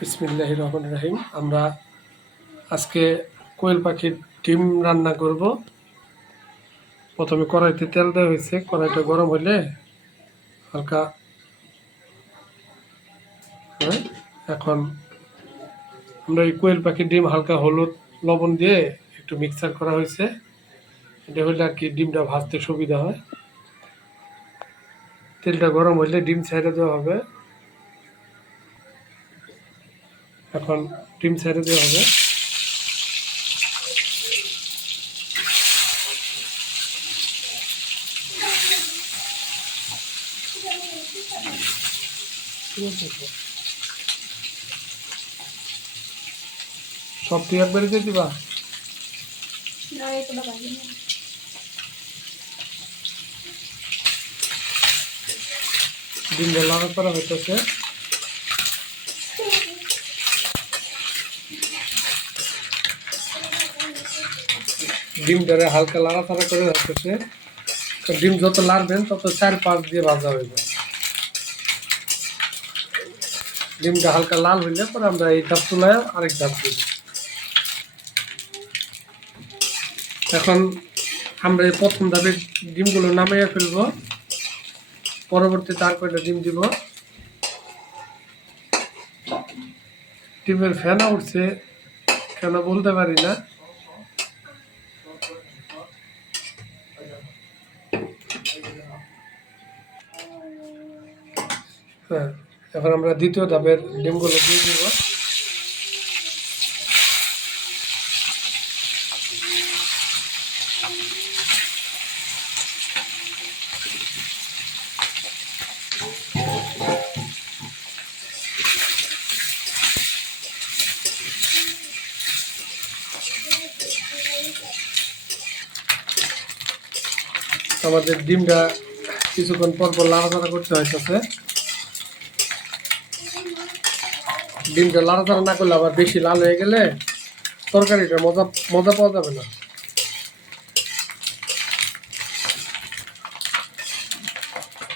বিসমিল্লাহির রহমানির রহিম। আমরা আজকে কোয়েল পাখির ডিম রান্না করব। প্রথমে কড়াইতে তেল দেওয়া হয়েছে, কড়াইটা গরম হলে হালকা এখন আমরা এই কোয়েল পাখির ডিম হালকা হলুদ লবণ দিয়ে একটু মিক্সার করা হয়েছে। এটা হলে আর কি ডিমটা ভাজতে সুবিধা হয়। তেলটা গরম হলে ডিম ছেড়ে দেওয়া হবে। এখন ডিম ছেড়ে দেওয়া হবে। সব তুই একবারে দিয়ে দিবা? ডিমটা লাড়া করা হইতেছে। ডিমটারে হালকা লাড়াচাড়া করে রাখতেছে। ডিম যত লাড়বেন তত 4-5 দিয়ে ভাজা হইবে। ডিমটা হালকা লাল হইলে পরে আমরা এই ধাপ তুলায় আরেক ধাপ দিব। এখন আমরা এই প্রথম ধাপে ডিমগুলো নামিয়ে ফেলবো। পরবর্তীতে আর কয়টা ডিম দিব। ডিমের ফেনা উঠছে কেন বলতে পারি না। হ্যাঁ, এখন আমরা দ্বিতীয় ধাপের ডিমগুলো দিয়ে দিব। আমাদের ডিমটা কিছুক্ষণ পর পর লাড়াচাড়া করতে হইতেছে। ডিমটা লাড়াচাড়া না করলে আবার বেশি লাল হয়ে গেলে তরকারিটা মজা পাওয়া যাবে না।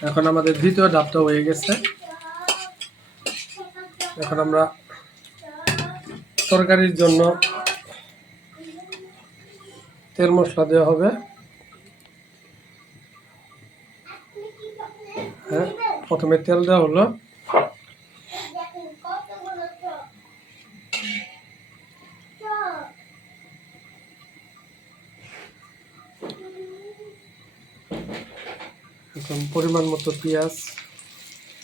এখন আমাদের দ্বিতীয় ধাপটা হয়ে গেছে। এখন আমরা তরকারির জন্য তেল মশলা দেওয়া হবে। হ্যাঁ, প্রথমে তেল দেওয়া হলো। এখন পরিমাণ মতো পেঁয়াজ,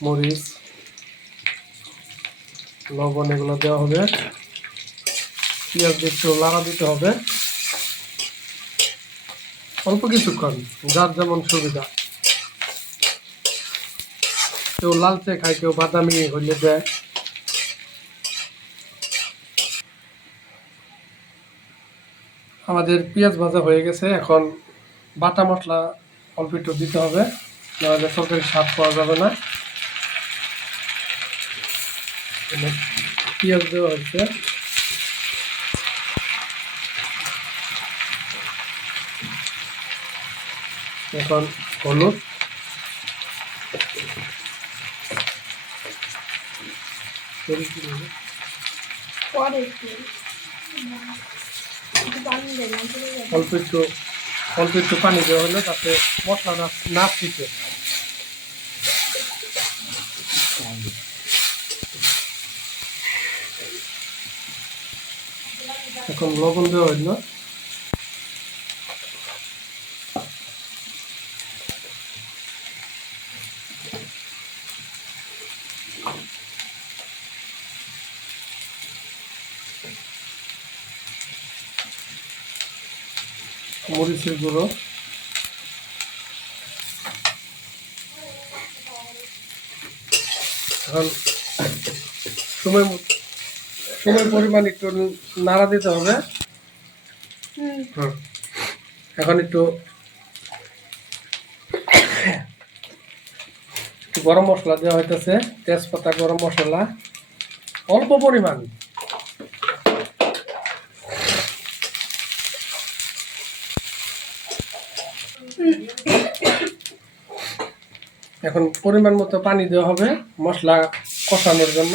মরিচ, লবণ এগুলো দেওয়া হবে। পেঁয়াজ দিয়ে একটু লাড়া দিতে হবে অল্প কিছুক্ষণ, যার যেমন সুবিধা। কেউ লালচে খায়, কেউ বাদামি হইলে দেয়। আমাদের পেঁয়াজ ভাজা হয়ে গেছে। এখন বাটা মশলা অল্প একটু দিতে হবে, নাহলে তরকারির স্বাদ পাওয়া যাবে না। পেঁয়াজ দেওয়া হয়েছে। এখন হলুদ, অল্প একটু পানি দেওয়া হলো যাতে মশলা না ফিটে। এখন লবণ দেওয়া হইলো। মরিচের গুঁড়ো, এখন সময় পরিমাণ একটু নাড়া দিতে হবে। এখন একটু গরম মশলা দেওয়া হইতেছে, তেজপাতা, গরম মশলা অল্প পরিমাণ। এখন পরিমাণ মতো পানি দেওয়া হবে মশলা কষানোর জন্য।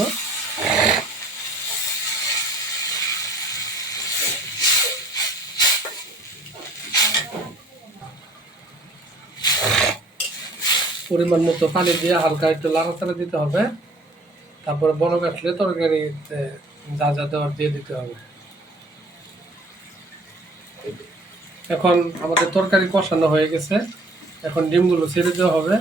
পরিমাণ মতো পানি দিয়ে হালকা একটু লাড়াচাড়া দিতে হবে। তারপরে বলক আসলে তরকারিতে যা যা দেওয়ার দিয়ে দিতে হবে। এখন আমাদের তরকারি কষানো হয়ে গেছে, এখন ডিমগুলো ছেড়ে দেওয়া হবে।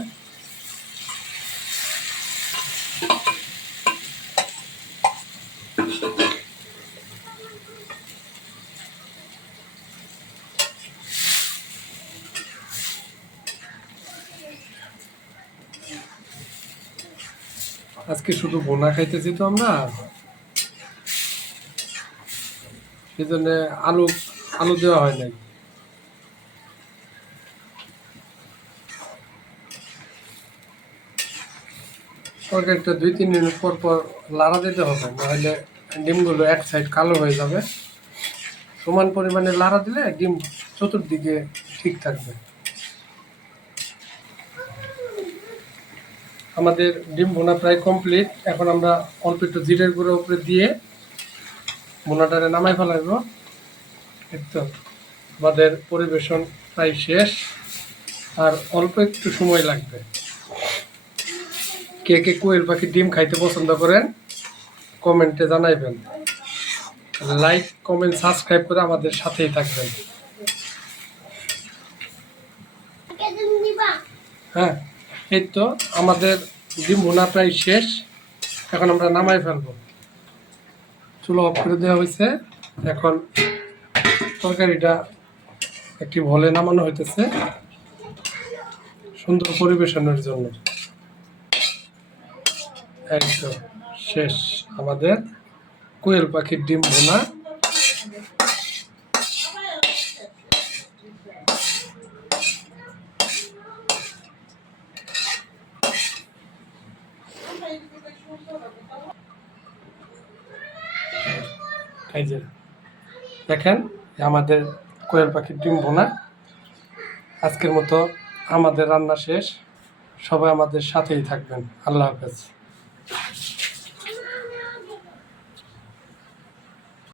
আজকে শুধু ভুনা খাইতেছি তো আমরা, সেই জন্য আলু আলু দেওয়া হয় নাই। তরকারিটা 2-3 মিনিট পর পর লাড়া দিতে হবে, নাহলে ডিমগুলো এক সাইড কালো হয়ে যাবে। সমান পরিমাণে লাড়া দিলে ডিম চতুর্দিকে ঠিক থাকবে। আমাদের ডিম ভুনা প্রায় কমপ্লিট। এখন আমরা অল্প একটু জিরের গুঁড়ো উপরে দিয়ে ভুনাটারে নামাই ফেলাইব। এই তো আমাদের পরিবেশন প্রায় শেষ, আর অল্প একটু সময় লাগবে। কে কে কোয়েল পাখির ডিম খাইতে পছন্দ করেন কমেন্টে জানাইবেন। লাইক, কমেন্ট, সাবস্ক্রাইব করে আমাদের সাথেই থাকবেন। হ্যাঁ, এই তো আমাদের ডিম ভুনা প্রায় শেষ। এখন আমরা নামাই ফেলবো। চুলো অফ করে দেওয়া হয়েছে। এখন তরকারিটা একটি ভলে নামানো হইতেছে সুন্দর পরিবেশনের জন্য। এই তো শেষ আমাদের কোয়েল পাখির ডিম ভুনা। এই যে দেখেন আমাদের কোয়েল পাখির ডিম ভুনা। আজকের মতো আমাদের রান্না শেষ। সবাই আমাদের সাথেই থাকবেন। আল্লাহ হাফেজ।